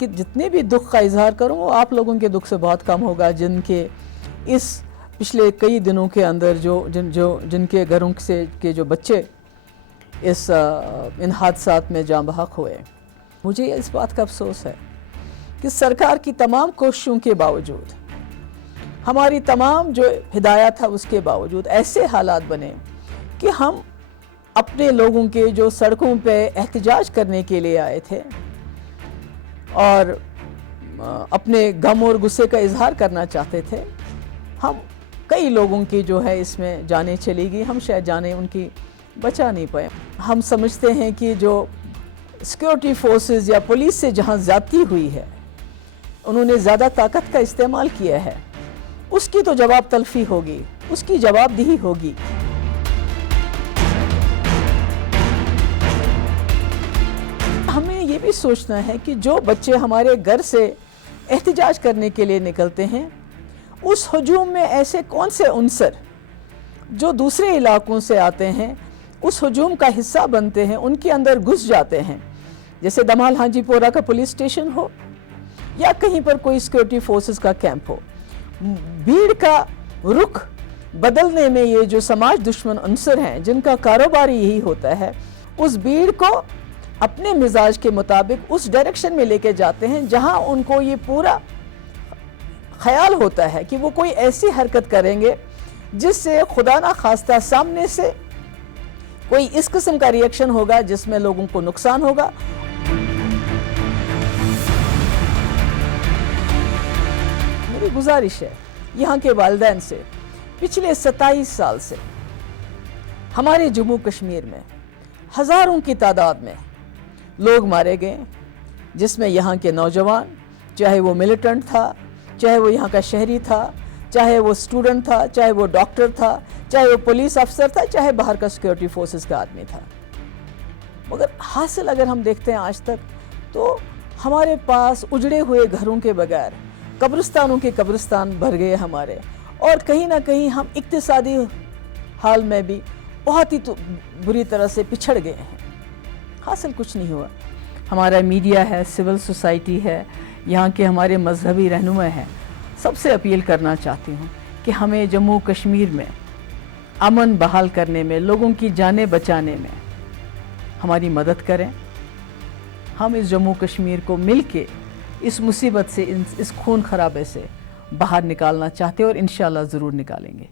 جتنے بھی دکھ کا اظہار کروں وہ آپ لوگوں کے دکھ سے بہت کم ہوگا، جن کے اس پچھلے کئی دنوں کے اندر جن کے گھروں سے کے جو بچے ان حادثات میں جاں بحق ہوئے۔ مجھے اس بات کا افسوس ہے کہ سرکار کی تمام کوششوں کے باوجود، ہماری تمام جو ہدایات تھا اس کے باوجود ایسے حالات بنے کہ ہم اپنے لوگوں کے جو سڑکوں پہ احتجاج کرنے کے لیے آئے تھے اور اپنے غم اور غصے کا اظہار کرنا چاہتے تھے، ہم کئی لوگوں کی جو ہے اس میں جانیں چلی گئی، ہم شاید جانیں ان کی بچا نہیں پائے۔ ہم سمجھتے ہیں کہ جو سیکیورٹی فورسز یا پولیس سے جہاں زیادتی ہوئی ہے، انہوں نے زیادہ طاقت کا استعمال کیا ہے، اس کی تو جواب تلفی ہوگی، اس کی جواب دہی ہوگی۔ ہمیں یہ بھی سوچنا ہے کہ جو بچے ہمارے گھر سے احتجاج کرنے کے لیے نکلتے ہیں، اس ہجوم میں ایسے کون سے عنصر جو دوسرے علاقوں سے آتے ہیں، اس ہجوم کا حصہ بنتے ہیں، ان کے اندر گھس جاتے ہیں، جیسے دمال ہانجی پورہ کا پولیس اسٹیشن ہو یا کہیں پر کوئی سیکیورٹی فورسز کا کیمپ ہو۔ بھیڑ کا رخ بدلنے میں یہ جو سماج دشمن عنصر ہیں، جن کا کاروبار یہی ہوتا ہے، اس بھیڑ کو اپنے مزاج کے مطابق اس ڈائریکشن میں لے کے جاتے ہیں جہاں ان کو یہ پورا خیال ہوتا ہے کہ وہ کوئی ایسی حرکت کریں گے جس سے خدا نہ خواستہ سامنے سے کوئی اس قسم کا ریئیکشن ہوگا جس میں لوگوں کو نقصان ہوگا۔ میری گزارش ہے یہاں کے والدین سے، پچھلے 27 سال سے ہمارے جموں کشمیر میں ہزاروں کی تعداد میں لوگ مارے گئے، جس میں یہاں کے نوجوان، چاہے وہ ملیٹنٹ تھا، چاہے وہ یہاں کا شہری تھا، چاہے وہ اسٹوڈنٹ تھا، چاہے وہ ڈاکٹر تھا، چاہے وہ پولیس افسر تھا، چاہے باہر کا سیکیورٹی فورسز کا آدمی تھا۔ مگر حاصل اگر ہم دیکھتے ہیں آج تک تو ہمارے پاس اجڑے ہوئے گھروں کے بغیر قبرستانوں کے قبرستان بھر گئے ہمارے، اور کہیں نہ کہیں ہم اقتصادی حال میں بھی بہت ہی بری طرح سے پچھڑ گئے ہیں۔ حاصل کچھ نہیں ہوا۔ ہمارا میڈیا ہے، سول سوسائٹی ہے، یہاں کے ہمارے مذہبی رہنما ہیں، سب سے اپیل کرنا چاہتی ہوں کہ ہمیں جموں کشمیر میں امن بحال کرنے میں، لوگوں کی جانیں بچانے میں ہماری مدد کریں۔ ہم اس جموں کشمیر کو مل کے اس مصیبت سے، اس خون خرابے سے باہر نکالنا چاہتے ہیں اور انشاءاللہ ضرور نکالیں گے۔